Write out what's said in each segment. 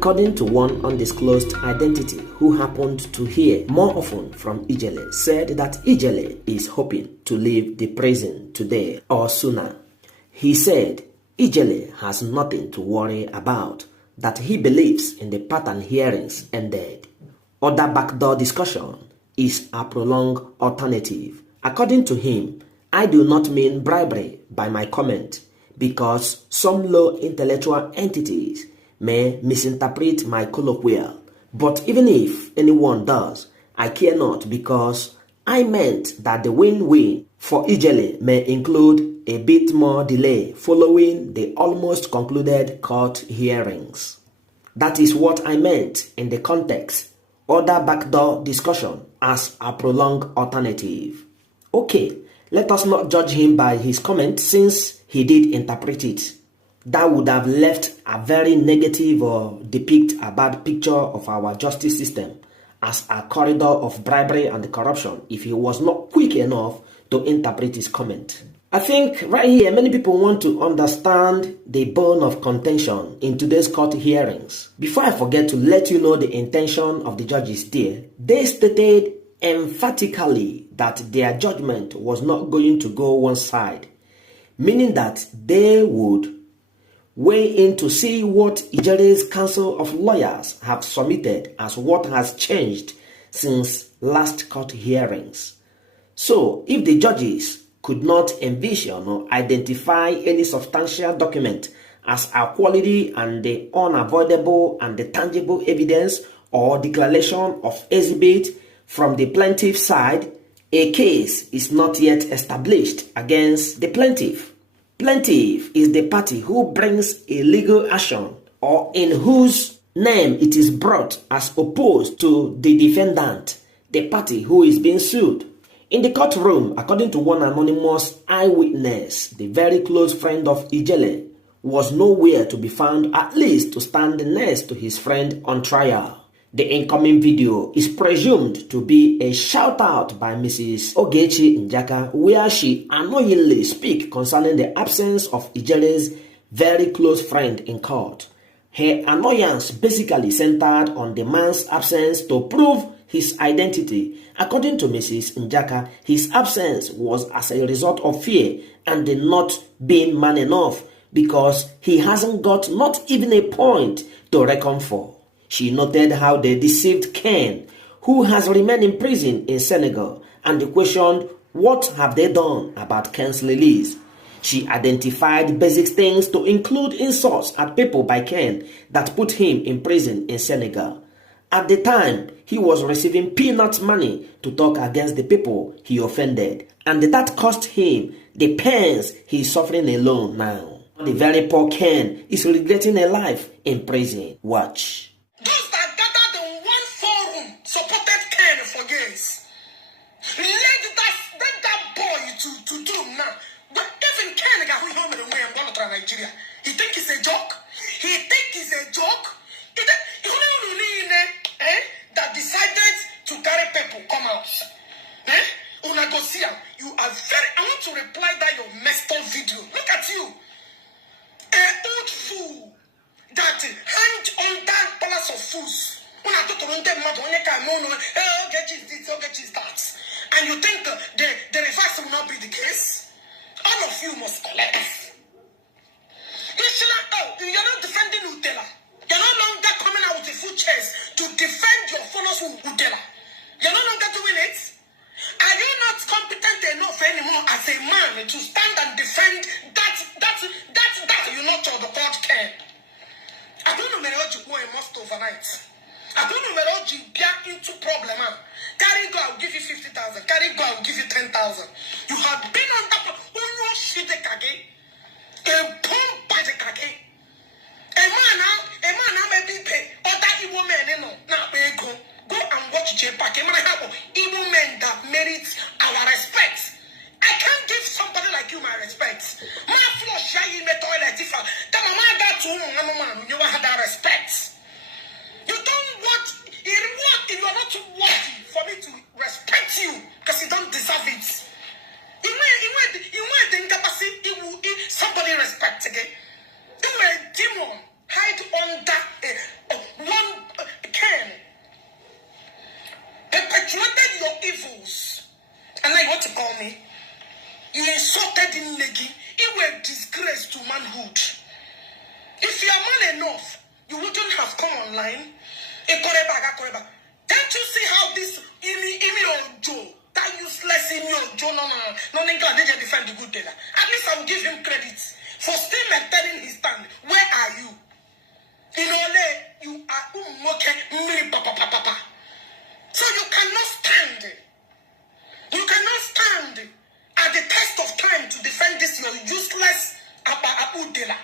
According to one undisclosed identity who happened to hear more often from Ijele, said that Ijele is hoping to leave the prison today or sooner. He said Ijele has nothing to worry about, that he believes in the pattern hearings ended. Other backdoor discussion is a prolonged alternative. According to him, I do not mean bribery by my comment, because some low intellectual entities may misinterpret my colloquial. But even if anyone does, I care not, because I meant that the win-win for Ijele may include a bit more delay following the almost concluded court hearings. That is what I meant in the context, other backdoor discussion as a prolonged alternative. Okay, let us not judge him by his comment, since he did interpret it. That would have left a very negative or depict a bad picture of our justice system as a corridor of bribery and corruption if he was not quick enough to interpret his comment. I think right here many people want to understand the bone of contention in today's court hearings. Before I forget to let you know the intention of the judges there, they stated emphatically that their judgment was not going to go one side, meaning that they would weigh in to see what Ijele's Council of Lawyers have submitted as what has changed since last court hearings. So, if the judges could not envision or identify any substantial document as a quality and the unavoidable and the tangible evidence or declaration of exhibit from the plaintiff's side, a case is not yet established against the plaintiff. Plaintiff is the party who brings a legal action or in whose name it is brought, as opposed to the defendant, the party who is being sued. In the courtroom, according to one anonymous eyewitness, the very close friend of Ijele was nowhere to be found, at least to stand next to his friend on trial. The incoming video is presumed to be a shout-out by Mrs. Njaka, where she annoyingly speaks concerning the absence of Ijele's very close friend in court. Her annoyance basically centered on the man's absence to prove his identity. According to Mrs. Njaka, his absence was as a result of fear and the not being man enough, because he hasn't got not even a point to reckon for. She noted how they deceived Ken, who has remained in prison in Senegal, and questioned what have they done about Ken's release. She identified basic things to include insults at people by Ken that put him in prison in Senegal. At the time, he was receiving peanut money to talk against the people he offended, and that cost him the pains he is suffering alone now. The very poor Ken is regretting a life in prison. Watch. Those that gathered in one forum supported Ken for years. Let that boy to do now. But even Ken got home in the way and one to Nigeria. He think it's a joke. That decided to carry people come out. Unagosia, you are very. I want to reply that your messed up video. Look at you, an old fool that hang on that palace of fools. When I talk to them, and you think the reverse will not be the case? All of you must collect. You're not defending Utela. You're no longer coming out with a full chest to defend your followers who Utela. You're no longer doing it. Are you not competent enough anymore as a man to stand and defend that you're not the court can? I don't know whether you go and must overnight. I don't know whether you get into problem. Carry go, I'll give you 50,000. Carry go, I'll give you 10,000. You have been on that. Shit the kage. A bomb by the kage. A man may be paid. Other evil men, now go and watch J-Pack. A man have evil men that merit our respect. I can't give somebody like you my respect. My flush in the toilet. If man got to man, you have that respect. You don't want if you are not too worthy for me to respect you, because you don't deserve it. You want the capacity somebody respect again. You were a demon hide under begging, it will disgrace to manhood. If you are man enough, you wouldn't have come online. Can't you see how this Imi Ojo, that useless Imi Ojo, no, they defend the good data. At least I will give him credit for still maintaining his stand. Where are you? In Ole, you are papa. So you cannot stand. You cannot stand at the test of time to defend this your useless Abu Dela.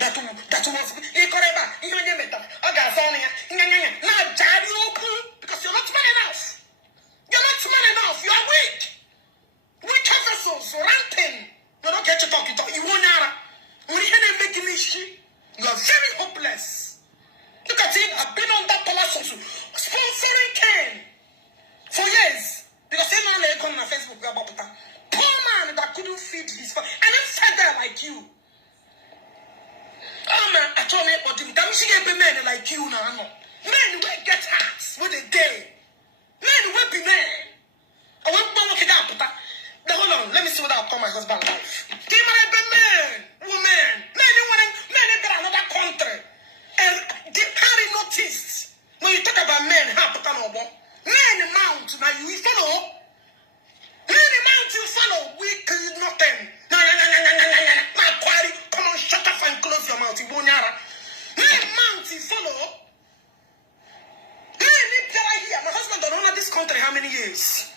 That was Ikoreba, because you're not man enough. You're not man enough. You are weak. Weak vessels, ranting. You don't get to talk. You won't making issue. You are very hopeless. Look at it. I've been on that palace also, sponsoring Ken for years. Because they know they come on Facebook. Poor man that couldn't feed his family. And then fed there like you. Oh man, I told me about him. That she gave men like you now. Men will get hats with a day. Men will be men. I want to look it up. Hold on, let me see what I'll call my husband life. Give me a man, woman. Men got another country. And they carry notice. When you talk about men, men mount. Now you follow. Men mount you follow. We can nothing. My quarry, come on, shut up and close your mouth. Men mount you follow. Men here. My husband don't know this country how many years.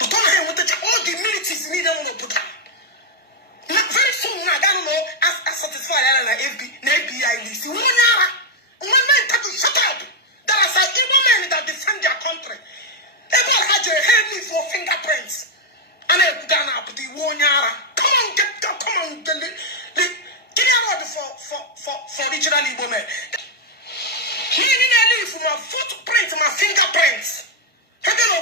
But all the militaries need them to put up. Very soon, I don't know, as satisfied as the FBI list. One man to shut up. There are some evil men that defend their country. Everyone had your head me for fingerprints. And I done up the one yara. Come on, get out for original Igbo men. He didn't leave for my footprint, my fingerprints. People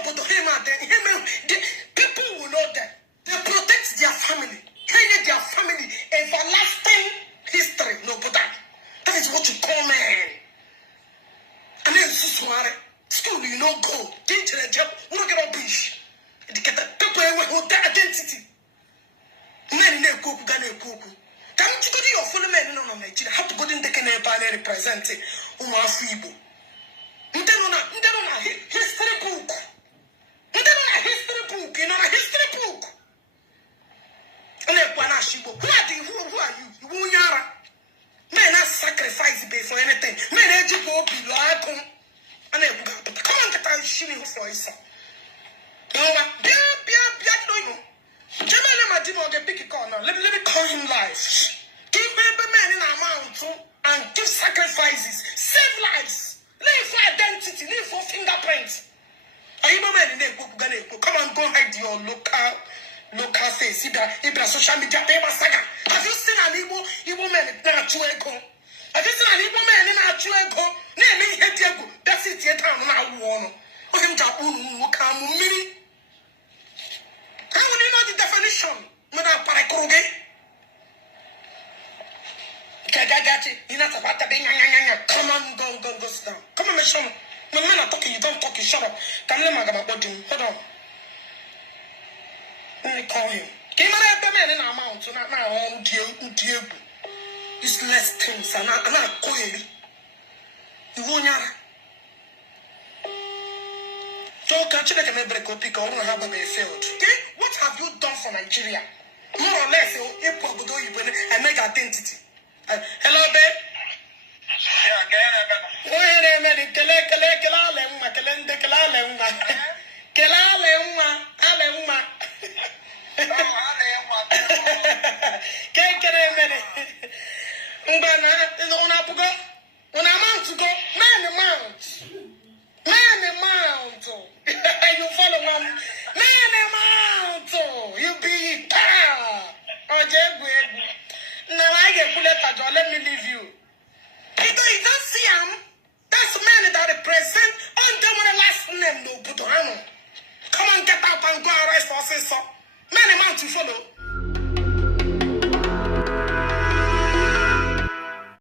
will know that they protect their family, carry their family, everlasting history. No, but that is what you call man. And then school, you know, go. Change the job, we don't get a bitch. People with their identity. Men ne kuku gane kuku. Come to go to your full men in Nigeria. Have to go in the Canada represent Umafibo. History book. You know a history book. Who are you? You are. Men not sacrifice for anything. Men educate people. And then come on, get out shilling for yourself. You know what? Let me call him life. Give every man in amount and give sacrifices. Save lives. Leave for identity. Leave for fingerprints. Are you man in the come and go hide your local face. Ibra social media saga. Have you seen an Igbo man in a chueko? Have you seen an Igbo man in a chueko? Name Hetiago. That's it, yet I'm not one. Or him to come mini. How will you know the definition? Madame Parakoge. Come on, go sit down. Come on, Michelle. My men are talking, you don't talk, you shut up. Come let me about him. Hold on. Let me call him. Came out of man in our mount, so not now, dear. Useless things, and I'm not going. You won't don't catch it like a break up because I don't have a failed. Okay? What have you done for Nigeria? More or less, I make identity. Hello, babe. You follow mom. You be now I get bullet. Let me leave you. You don't see him. That's man that represent under my last name. No, put on. Come on, get out and go arrest us. Man, man to follow.